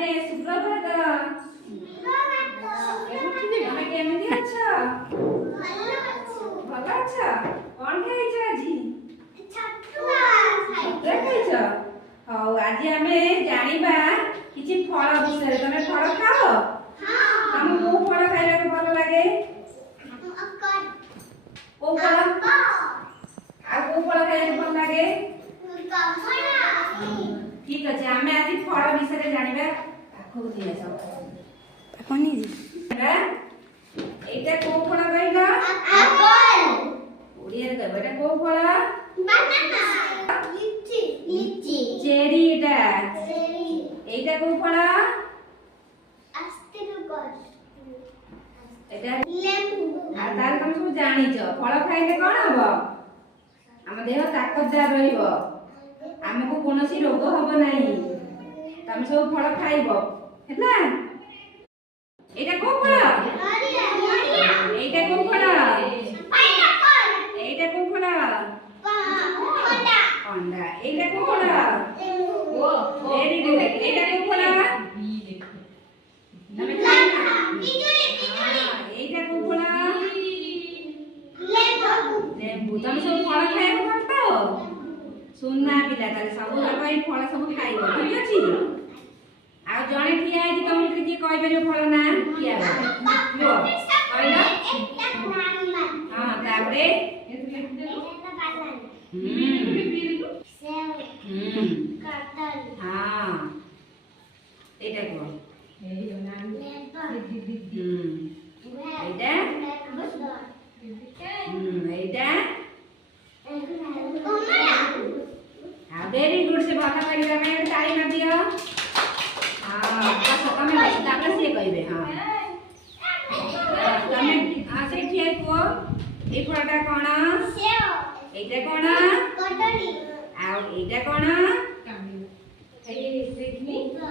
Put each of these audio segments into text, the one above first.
सुप्रभात तमे केमिति अछ भल अछ कोन खाइछ आजी छतुआ खाइछ हौ आजी हमें जानिबा किछि फल विषय तमे फल खाओ हां हम को फल खाइला को भल लागे अक्कर ओ फल आ को फल खाइला को भल लागे कमला ठीक अछि हमें आज फल विषय जानिबा आखो दिया सब कोनी जी एटा को फल कहला एप्पल ओडिया रे कहबा को फल बनाना लीची लीची चेरी एटा को फल अस्तिरुगस एटा लेम्बू आ तार हम सब जानि छ फल खाइले कोन हबो हम देह ताकतदार रहिबो हमको कोनोसी रोग हबो नाही तमे सब फल खाइबो हेला एटा को फल एटा को फल पाइनएप्पल एटा को फल अंडा एटा को फल ओ वेरी गुड एटा को फल तमे खाइना बिजुली एटा को फल लेम्बू तमे सब फल खाइबो कोन पाओ सुनना पिला ताले सब भाई फल सब खाइबो ठीक अछि आ जणे ठिया आइ तमे कि कहि परियो फल ना किया लो कहला हां तापरे कटल हां एटा को एटा एटा वेरी गुड से भाषा करिबा में ताली मार दियो हां बस तमे बस ताकले से कहिबे हां तमे आसे ठिया को ए फळटा कोन सेव एटा कोन कटली आ एटा कोन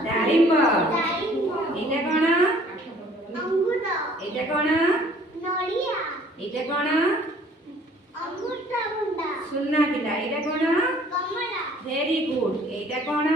दारिम्ब एटा कोन अंगूर एटा कोन नड़िया एटा कोन अमृतभंडा सुनना पिला एटा कोन कमला वेरी गुड एटा कोन